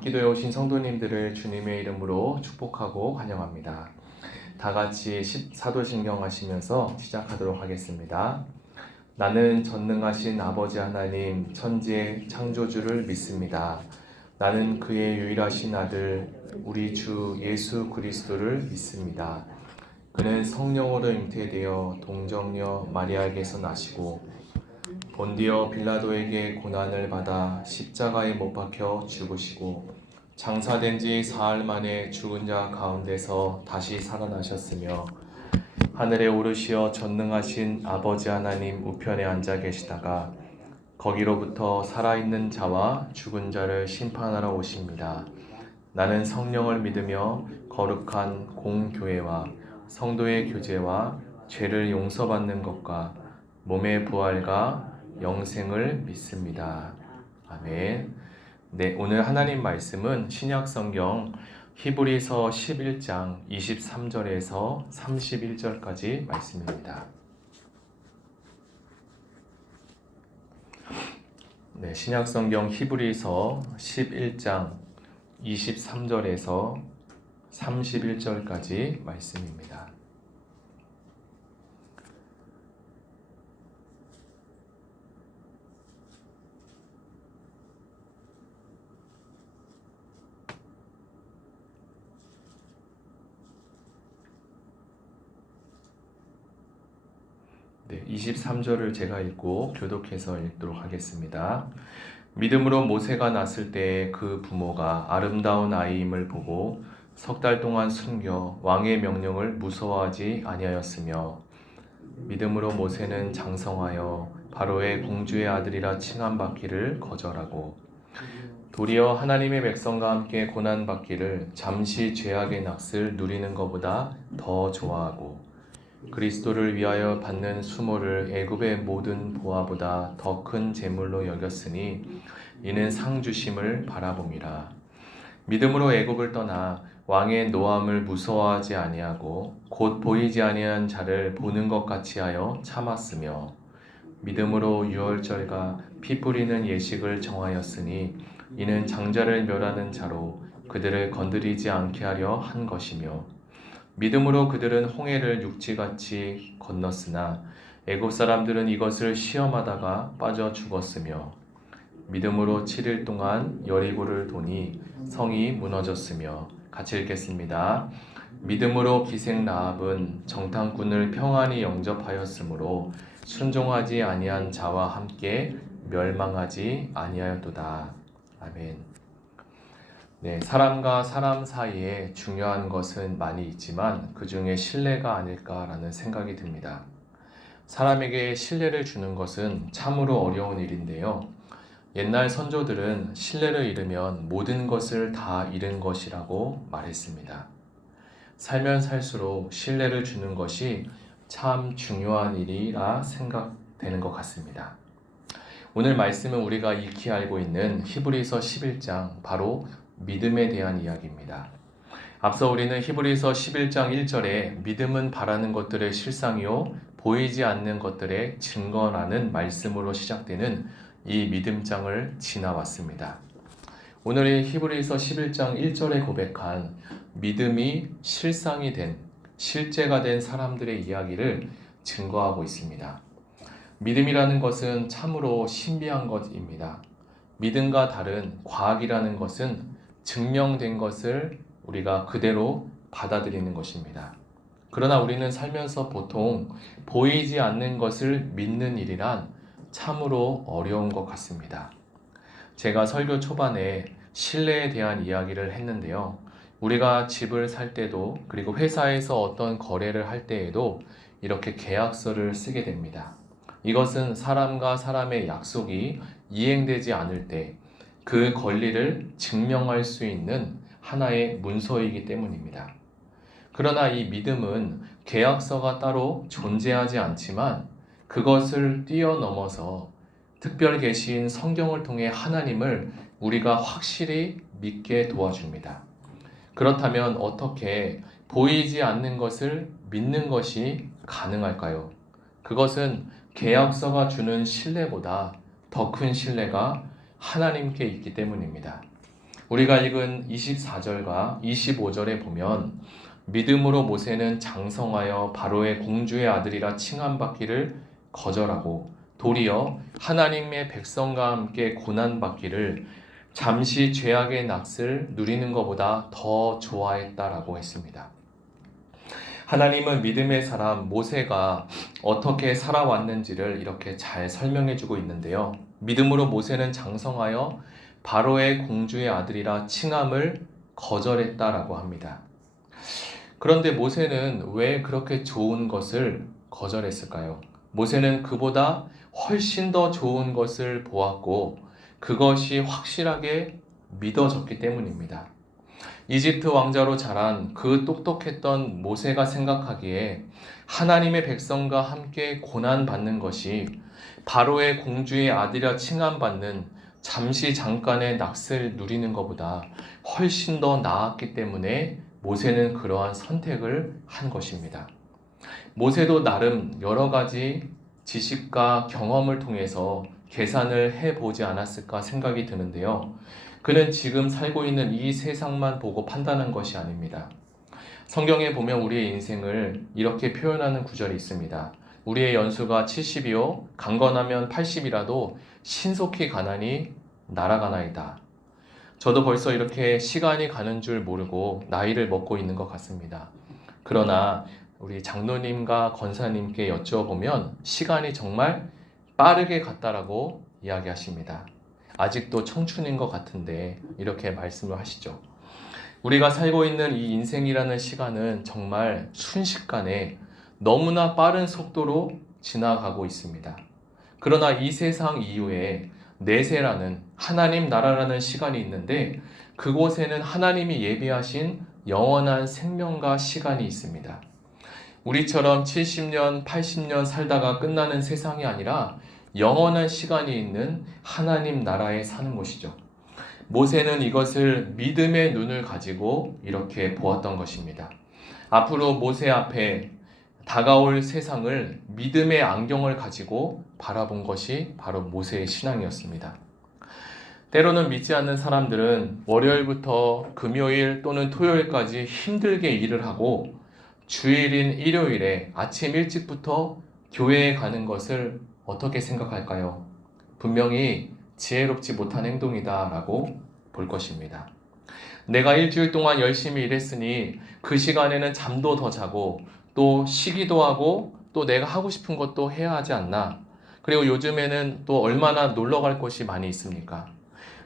밤기도에 오신 성도님들을 주님의 이름으로 축복하고 환영합니다. 다 같이 사도신경 하시면서 시작하도록 하겠습니다. 나는 전능하신 아버지 하나님 천지의 창조주를 믿습니다. 나는 그의 유일하신 아들 우리 주 예수 그리스도를 믿습니다. 그는 성령으로 잉태되어 동정녀 마리아에게서 나시고 본디오 빌라도에게 고난을 받아 십자가에 못 박혀 죽으시고 장사된 지 사흘 만에 죽은 자 가운데서 다시 살아나셨으며 하늘에 오르시어 전능하신 아버지 하나님 우편에 앉아 계시다가 거기로부터 살아있는 자와 죽은 자를 심판하러 오십니다. 나는 성령을 믿으며 거룩한 공교회와 성도의 교제와 죄를 용서받는 것과 몸의 부활과 영생을 믿습니다. 아멘. 네, 오늘 하나님 말씀은 신약성경 히브리서 11장 23절에서 31절까지 말씀입니다. 네, 신약성경 히브리서 11장 23절에서 31절까지 말씀입니다. 네, 23절을 제가 읽고 교독해서 읽도록 하겠습니다. 믿음으로 모세가 났을 때 그 부모가 아름다운 아이임을 보고 석 달 동안 숨겨 왕의 명령을 무서워하지 아니하였으며 믿음으로 모세는 장성하여 바로의 공주의 아들이라 칭함받기를 거절하고 도리어 하나님의 백성과 함께 고난받기를 잠시 죄악의 낙을 누리는 것보다 더 좋아하고 그리스도를 위하여 받는 수모를 애굽의 모든 보화보다 더 큰 재물로 여겼으니 이는 상 주심을 바라봄이라. 믿음으로 애굽을 떠나 왕의 노함을 무서워하지 아니하고 곧 보이지 아니한 자를 보는 것 같이 하여 참았으며 믿음으로 유월절과 피 뿌리는 예식을 정하였으니 이는 장자를 멸하는 자로 그들을 건드리지 않게 하려 한 것이며 믿음으로 그들은 홍해를 육지같이 건넜으나 애굽 사람들은 이것을 시험하다가 빠져 죽었으며 믿음으로 7일 동안 여리고를 도니 성이 무너졌으며 같이 읽겠습니다. 믿음으로 기생 라합은 정탐꾼을 평안히 영접하였으므로 순종하지 아니한 자와 함께 멸망하지 아니하였도다. 아멘. 네, 사람과 사람 사이에 중요한 것은 많이 있지만 그 중에 신뢰가 아닐까라는 생각이 듭니다. 사람에게 신뢰를 주는 것은 참으로 어려운 일인데요. 옛날 선조들은 신뢰를 잃으면 모든 것을 다 잃은 것이라고 말했습니다. 살면 살수록 신뢰를 주는 것이 참 중요한 일이라 생각되는 것 같습니다. 오늘 말씀은 우리가 익히 알고 있는 히브리서 11장 바로 믿음에 대한 이야기입니다. 앞서 우리는 히브리서 11장 1절에 믿음은 바라는 것들의 실상이요 보이지 않는 것들의 증거라는 말씀으로 시작되는 이 믿음장을 지나왔습니다. 오늘의 히브리서 11장 1절에 고백한 믿음이 실상이 된, 실제가 된 사람들의 이야기를 증거하고 있습니다. 믿음이라는 것은 참으로 신비한 것입니다. 믿음과 다른 과학이라는 것은 증명된 것을 우리가 그대로 받아들이는 것입니다. 그러나 우리는 살면서 보통 보이지 않는 것을 믿는 일이란 참으로 어려운 것 같습니다. 제가 설교 초반에 신뢰에 대한 이야기를 했는데요. 우리가 집을 살 때도 그리고 회사에서 어떤 거래를 할 때에도 이렇게 계약서를 쓰게 됩니다. 이것은 사람과 사람의 약속이 이행되지 않을 때 그 권리를 증명할 수 있는 하나의 문서이기 때문입니다. 그러나 이 믿음은 계약서가 따로 존재하지 않지만 그것을 뛰어넘어서 특별 계시인 성경을 통해 하나님을 우리가 확실히 믿게 도와줍니다. 그렇다면 어떻게 보이지 않는 것을 믿는 것이 가능할까요? 그것은 계약서가 주는 신뢰보다 더 큰 신뢰가 하나님께 있기 때문입니다. 우리가 읽은 24절과 25절에 보면 믿음으로 모세는 장성하여 바로의 공주의 아들이라 칭함받기를 거절하고 도리어 하나님의 백성과 함께 고난받기를 잠시 죄악의 낯을 누리는 것보다 더 좋아했다라고 했습니다. 하나님은 믿음의 사람 모세가 어떻게 살아왔는지를 이렇게 잘 설명해 주고 있는데요. 믿음으로 모세는 장성하여 바로의 공주의 아들이라 칭함을 거절했다라고 합니다. 그런데 모세는 왜 그렇게 좋은 것을 거절했을까요? 모세는 그보다 훨씬 더 좋은 것을 보았고 그것이 확실하게 믿어졌기 때문입니다. 이집트 왕자로 자란 그 똑똑했던 모세가 생각하기에 하나님의 백성과 함께 고난받는 것이 바로의 공주의 아들이라 칭함받는 잠시 잠깐의 낙을 누리는 것보다 훨씬 더 나았기 때문에 모세는 그러한 선택을 한 것입니다. 모세도 나름 여러 가지 지식과 경험을 통해서 계산을 해보지 않았을까 생각이 드는데요. 그는 지금 살고 있는 이 세상만 보고 판단한 것이 아닙니다. 성경에 보면 우리의 인생을 이렇게 표현하는 구절이 있습니다. 우리의 연수가 70이요 강건하면 80이라도 신속히 가나니 날아가나이다. 저도 벌써 이렇게 시간이 가는 줄 모르고 나이를 먹고 있는 것 같습니다. 그러나 우리 장로님과 권사님께 여쭤보면 시간이 정말 빠르게 갔다라고 이야기하십니다. 아직도 청춘인 것 같은데 이렇게 말씀을 하시죠. 우리가 살고 있는 이 인생이라는 시간은 정말 순식간에 너무나 빠른 속도로 지나가고 있습니다. 그러나 이 세상 이후에 내세라는 하나님 나라라는 시간이 있는데 그곳에는 하나님이 예비하신 영원한 생명과 시간이 있습니다. 우리처럼 70년, 80년 살다가 끝나는 세상이 아니라 영원한 시간이 있는 하나님 나라에 사는 것이죠. 모세는 이것을 믿음의 눈을 가지고 이렇게 보았던 것입니다. 앞으로 모세 앞에 다가올 세상을 믿음의 안경을 가지고 바라본 것이 바로 모세의 신앙이었습니다. 때로는 믿지 않는 사람들은 월요일부터 금요일 또는 토요일까지 힘들게 일을 하고 주일인 일요일에 아침 일찍부터 교회에 가는 것을 어떻게 생각할까요? 분명히 지혜롭지 못한 행동이다라고 볼 것입니다. 내가 일주일 동안 열심히 일했으니 그 시간에는 잠도 더 자고 또 쉬기도 하고 또 내가 하고 싶은 것도 해야 하지 않나? 그리고 요즘에는 또 얼마나 놀러 갈 곳이 많이 있습니까?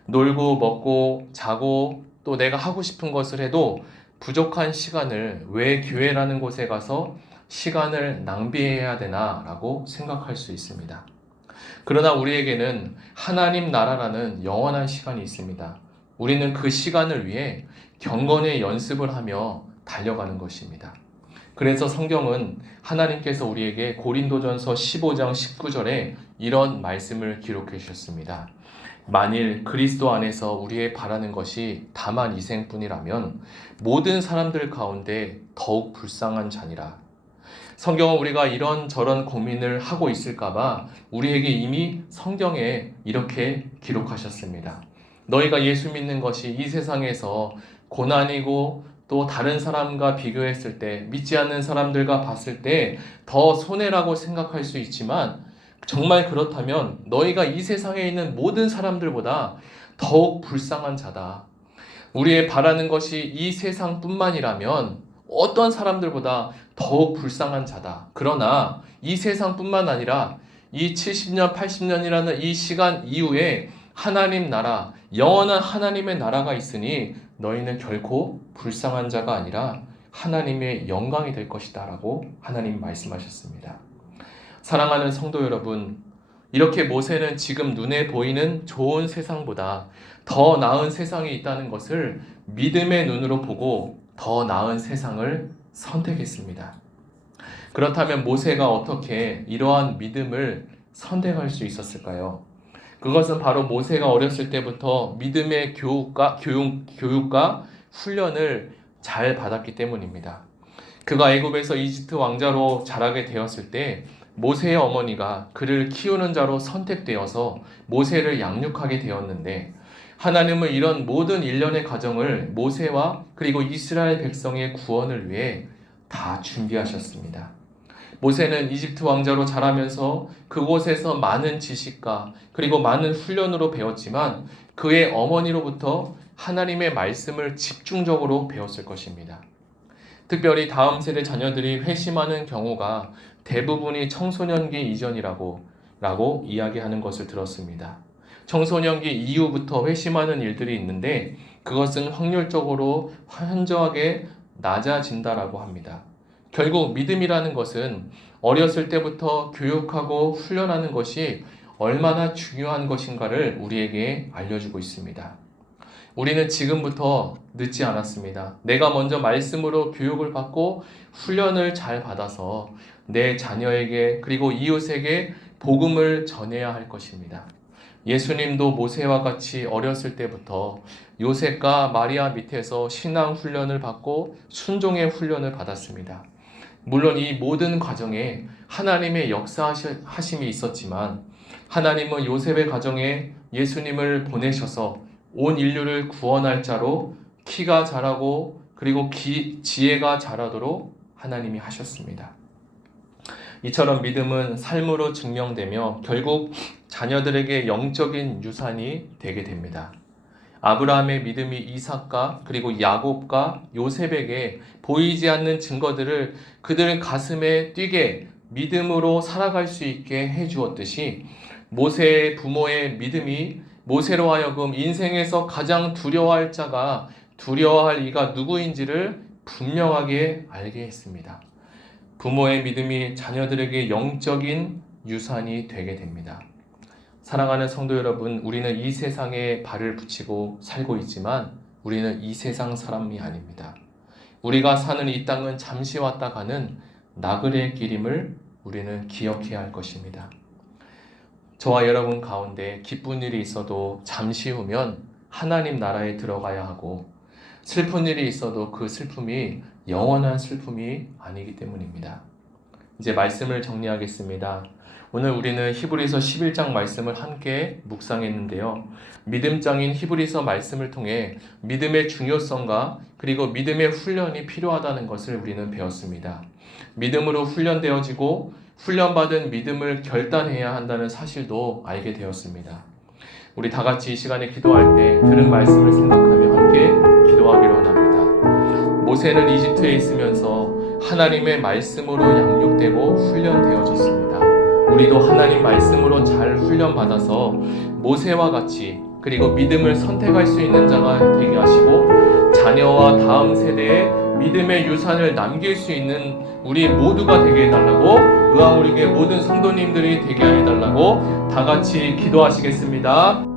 놀고 먹고 자고 또 내가 하고 싶은 것을 해도 부족한 시간을 왜 교회라는 곳에 가서 시간을 낭비해야 되나 라고 생각할 수 있습니다. 그러나 우리에게는 하나님 나라라는 영원한 시간이 있습니다. 우리는 그 시간을 위해 경건의 연습을 하며 달려가는 것입니다. 그래서 성경은 하나님께서 우리에게 고린도전서 15장 19절에 이런 말씀을 기록해 주셨습니다. 만일 그리스도 안에서 우리의 바라는 것이 다만 이생뿐이라면 모든 사람들 가운데 더욱 불쌍한 자니라. 성경은 우리가 이런저런 고민을 하고 있을까봐 우리에게 이미 성경에 이렇게 기록하셨습니다. 너희가 예수 믿는 것이 이 세상에서 고난이고 또 다른 사람과 비교했을 때 믿지 않는 사람들과 봤을 때 더 손해라고 생각할 수 있지만 정말 그렇다면 너희가 이 세상에 있는 모든 사람들보다 더욱 불쌍한 자다. 우리의 바라는 것이 이 세상뿐만이라면 어떤 사람들보다 더욱 불쌍한 자다. 그러나 이 세상뿐만 아니라 이 70년, 80년이라는 이 시간 이후에 하나님 나라, 영원한 하나님의 나라가 있으니 너희는 결코 불쌍한 자가 아니라 하나님의 영광이 될 것이다 라고 하나님 말씀하셨습니다. 사랑하는 성도 여러분, 이렇게 모세는 지금 눈에 보이는 좋은 세상보다 더 나은 세상이 있다는 것을 믿음의 눈으로 보고 더 나은 세상을 선택했습니다. 그렇다면 모세가 어떻게 이러한 믿음을 선택할 수 있었을까요? 그것은 바로 모세가 어렸을 때부터 믿음의 교육과 훈련을 잘 받았기 때문입니다. 그가 애굽에서 이집트 왕자로 자라게 되었을 때 모세의 어머니가 그를 키우는 자로 선택되어서 모세를 양육하게 되었는데 하나님은 이런 모든 일련의 과정을 모세와 그리고 이스라엘 백성의 구원을 위해 다 준비하셨습니다. 모세는 이집트 왕자로 자라면서 그곳에서 많은 지식과 그리고 많은 훈련으로 배웠지만 그의 어머니로부터 하나님의 말씀을 집중적으로 배웠을 것입니다. 특별히 다음 세대 자녀들이 회심하는 경우가 대부분이 청소년기 이전이라고 이야기하는 것을 들었습니다. 청소년기 이후부터 회심하는 일들이 있는데 그것은 확률적으로 현저하게 낮아진다라고 합니다. 결국 믿음이라는 것은 어렸을 때부터 교육하고 훈련하는 것이 얼마나 중요한 것인가를 우리에게 알려주고 있습니다. 우리는 지금부터 늦지 않았습니다. 내가 먼저 말씀으로 교육을 받고 훈련을 잘 받아서 내 자녀에게 그리고 이웃에게 복음을 전해야 할 것입니다. 예수님도 모세와 같이 어렸을 때부터 요셉과 마리아 밑에서 신앙 훈련을 받고 순종의 훈련을 받았습니다. 물론 이 모든 과정에 하나님의 역사하심이 있었지만 하나님은 요셉의 가정에 예수님을 보내셔서 온 인류를 구원할 자로 키가 자라고 그리고 지혜가 자라도록 하나님이 하셨습니다. 이처럼 믿음은 삶으로 증명되며 결국 자녀들에게 영적인 유산이 되게 됩니다. 아브라함의 믿음이 이삭과 그리고 야곱과 요셉에게 보이지 않는 증거들을 그들 가슴에 뛰게 믿음으로 살아갈 수 있게 해주었듯이 모세의 부모의 믿음이 모세로 하여금 인생에서 가장 두려워할 자가 두려워할 이가 누구인지를 분명하게 알게 했습니다. 부모의 믿음이 자녀들에게 영적인 유산이 되게 됩니다. 사랑하는 성도 여러분, 우리는 이 세상에 발을 붙이고 살고 있지만 우리는 이 세상 사람이 아닙니다. 우리가 사는 이 땅은 잠시 왔다 가는 나그네 길임을 우리는 기억해야 할 것입니다. 저와 여러분 가운데 기쁜 일이 있어도 잠시 후면 하나님 나라에 들어가야 하고 슬픈 일이 있어도 그 슬픔이 영원한 슬픔이 아니기 때문입니다. 이제 말씀을 정리하겠습니다. 오늘 우리는 히브리서 11장 말씀을 함께 묵상했는데요. 믿음장인 히브리서 말씀을 통해 믿음의 중요성과 그리고 믿음의 훈련이 필요하다는 것을 우리는 배웠습니다. 믿음으로 훈련되어지고 훈련받은 믿음을 결단해야 한다는 사실도 알게 되었습니다. 우리 다 같이 이 시간에 기도할 때 들은 말씀을 생각하며 함께 기도하기로 합니다. 모세는 이집트에 있으면서 하나님의 말씀으로 양육되고 훈련되어졌습니다. 우리도 하나님 말씀으로 잘 훈련받아서 모세와 같이 그리고 믿음을 선택할 수 있는 자가 되게 하시고 자녀와 다음 세대에 믿음의 유산을 남길 수 있는 우리 모두가 되게 해달라고 의왕우리교회 모든 성도님들이 되게 해달라고 다 같이 기도하시겠습니다.